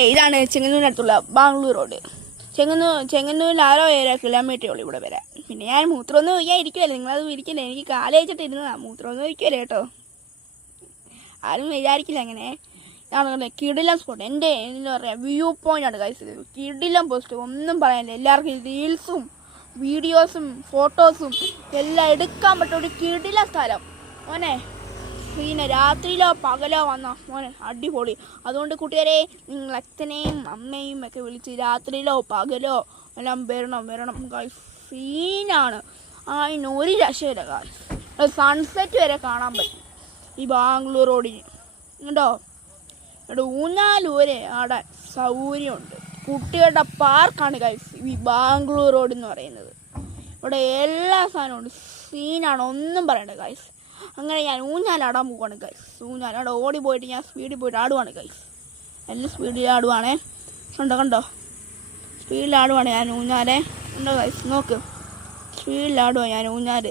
ഇതാണ് ചെങ്ങന്നൂരിനടുത്തുള്ള ബാംഗ്ലൂർ റോഡ്. ചെങ്ങന്നൂരിൽ 6-7 കിലോമീറ്റർ ഉള്ളൂ ഇവിടെ വരാം. പിന്നെ ഞാൻ മൂത്രമൊന്നും ഒഴിക്കാൻ ഇരിക്കുമല്ലേ, നിങ്ങളത് ഇരിക്കില്ലേ, എനിക്ക് കാല് വെച്ചിട്ട് ഇരുന്നതാണ്, മൂത്രമൊന്നും ഒഴിക്കുമല്ലേ കേട്ടോ, ആരും വിചാരിക്കില്ല അങ്ങനെ. ഇതാണ് കിടിലം സ്പോട്ട്, എൻ്റെ എന്താ പറയുക വ്യൂ പോയിന്റ് ആണ് ഗൈസ്. കിടിലം പോസ്റ്റ്, ഒന്നും പറയാനില്ല. എല്ലാവർക്കും റീൽസും വീഡിയോസും ഫോട്ടോസും എല്ലാം എടുക്കാൻ പറ്റും ഒരു കിടിലം സ്ഥലം മോനെ. പിന്നെ രാത്രിയിലോ പകലോ വന്നോ മോനെ അടിപൊളി. അതുകൊണ്ട് കൂട്ടുകാരെ, നിങ്ങൾ അച്ഛനെയും അമ്മയും ഒക്കെ വിളിച്ച് രാത്രിയിലോ പകലോ എല്ലാം വരണം ഗൈസ്. സീനാണ്, അതിനൊരു രക്ഷയില്ല ഗൈസ്. സൺസെറ്റ് വരെ കാണാൻ പറ്റും ഈ ബാംഗ്ലൂർ റോഡിന് കേട്ടോ. ഇവിടെ ഊഞ്ഞാൽ വരെ ആടാൻ സൗകര്യമുണ്ട്. കുട്ടികളുടെ പാർക്കാണ് ഗൈസ് ഈ ബാംഗ്ലൂർ റോഡ് എന്ന് പറയുന്നത്. ഇവിടെ എല്ലാ സാധനവും ഉണ്ട്, സീനാണ്, ഒന്നും പറയണ്ട ഗൈസ്. അങ്ങനെ ഞാൻ ഊഞ്ഞാലാടാൻ പോവാണ് ഗൈസ്. ഊഞ്ഞാലാടെ ഓടി പോയിട്ട് ഞാൻ സ്പീഡിൽ പോയിട്ട് ആടുവാണ് ഗൈസ്. എല്ലാം സ്പീഡിൽ ആടുവാണേ, കണ്ടോ സ്പീഡിലാടുവാണ് ഞാൻ ഊഞ്ഞാലേ, കണ്ടോ ഗൈസ്, നോക്ക് സ്പീഡിലാടുവാ ഞാൻ ഊഞ്ഞാൽ.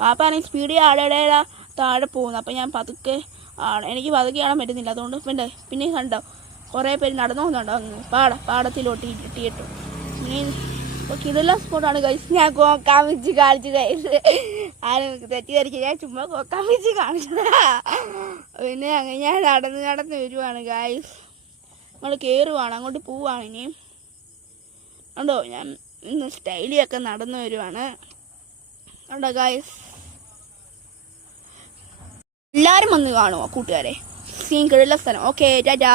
പാപ്പാണെങ്കിൽ സ്പീഡിൽ ആടേടാ താഴെ പോകുന്നു. അപ്പം ഞാൻ പതുക്കെ എനിക്ക് പതുക്കെ ആടാൻ പറ്റുന്നില്ല. അതുകൊണ്ട് പിന്നെ കണ്ടോ കുറേ പേര് നടന്നു പോകുന്നുണ്ടോ അങ്ങ് പാടത്തിലോട്ട് ഇട്ടിട്ടു. ഓക്കെ, ഇതെല്ലാം സ്പോട്ടാണ് ഗൈസ്. ഞാൻ കോക്കാൻ വെച്ച് കാണിച്ചു ഗൈസ്, ആരും തെറ്റിദ്ധരിച്ച് ഞാൻ ചുമ്മാ കോക്കാൻ വെച്ച് കാണിച്ചതാ. പിന്നെ അങ്ങനെ ഞാൻ നടന്ന് വരുവാണ് ഗൈസ്. നമ്മൾ കയറുവാണ്, അങ്ങോട്ട് പോവാണ് ഇനി. കണ്ടോ ഞാൻ ഇന്ന് സ്റ്റൈലിയൊക്കെ നടന്നു വരുവാണ് കണ്ടോ ഗൈസ്. എല്ലാവരും വന്ന് കാണുമോ കൂട്ടുകാരെ, സീൻ കിടില സ്ഥലം. ഓക്കെ, ടാറ്റാ.